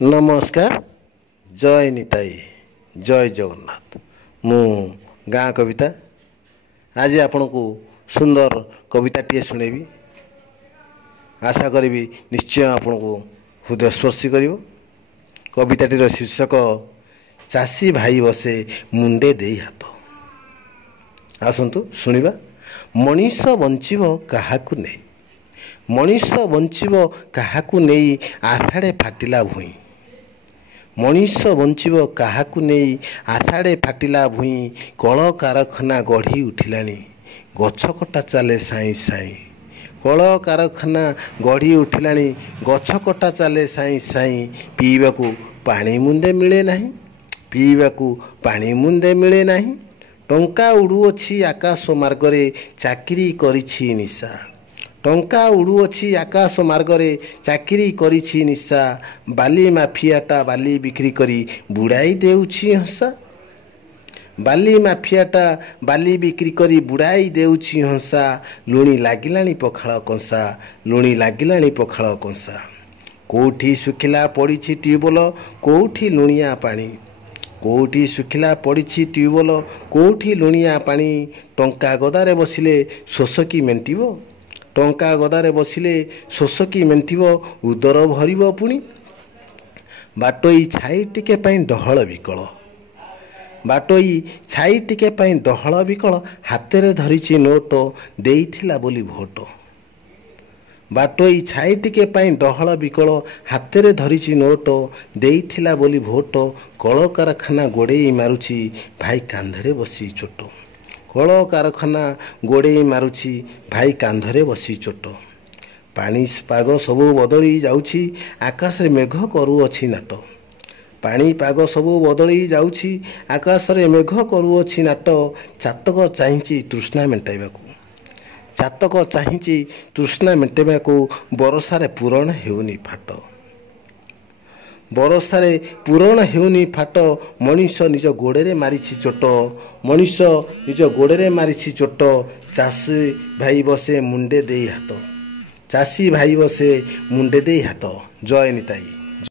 नमस्कार। जय निताई, जय जगन्नाथ। मु गाँ कविता आज आपण को सुंदर कविताटे शुणेबी। आशा करी निश्चय आपण को हृदय स्पर्शी कर। कविताटीर शीर्षक चाषी भाई बसे मुंडे दे हाथ। आसतु शुणा। मनीष बंचिब काहाकु नहीं, मनीष बंचिब काहाकु नहीं आषाढ़े फाटिला भूई। मनीष बंचिब काहाकु नहीं आषाढ़े फाटिला भूई। कल कारखाना गढ़ी उठिलानी गछ कटा चले साई साई। कल कारखाना गढ़ी उठिलानी गछ कटा चले साई साई। पीवाकू पानी मुंदे मिले नहीं, पीवाकू पानी मुंदे मिले नहीं। टंका उड़ुअछि आकाश मार्गरे चाकरी करिछि निशा। टंका उड़ुअछि आकाश मार्गरे चाकरी करिछि निशा। बाली माफियाटा बाली बिक्री करी बुड़ाई देउछि हंसा। बाली माफियाटा बाली बिक्री करी बुड़ाई देउछि हंसा। लुणी लागिलानी पखाଳ कंसा, लुणी लागिलानी पखाଳ कंसा। कोठी सुखिला पड़िछि ट्यूबवेल कोठी लुणिया पानी। कोठी सुखिला पड़िछि ट्यूबवेल कोठी लुणिया पानी। टंका गदारे बसिले शोषकी मेंटिबो, टंका गदारे बसिले शोषकी मेंटिबो। उदर भरिबो पुणी। बाटोई छाई टिके पाई डहळ विकल, बाटोई छाई टिके पाई डहळ विकल। हातेरे धरिछि नोट देइथिला बोली भोट। बाटोई छाई टिके पाई डहळ विकल। हातेरे धरिछि नोट देइथिला बोली भोट। कल कारखाना गोड़ेई मारुछि भाई कांधरे बसी चोट। कल कारखाना गोड़ेई मारुछि भाई कांधरे बसी चोट। पानी पाग सबू बदली जाउछि आकाश रे मेघ करूअछि नाट। पानी पाग सबू बदली जाउछि आकाश रे मेघ करूअछि नाट। चातक चाहिछि तृष्णा मेंटाइबाकू, चातक चाहिछि तृष्णा मेंटाइबाकू। बरसारे पूरण हेउनी फाट, बरसारे पूरण हेउनी फाट। मनीष निज गोड़े मारिछि चोट, मनीष निज गोड़े मारिछि चोट। चाषी भाई बसे मुंडे दे हाथ, चाषी भाई बसे मुंडे दे हाथ। जय निताई।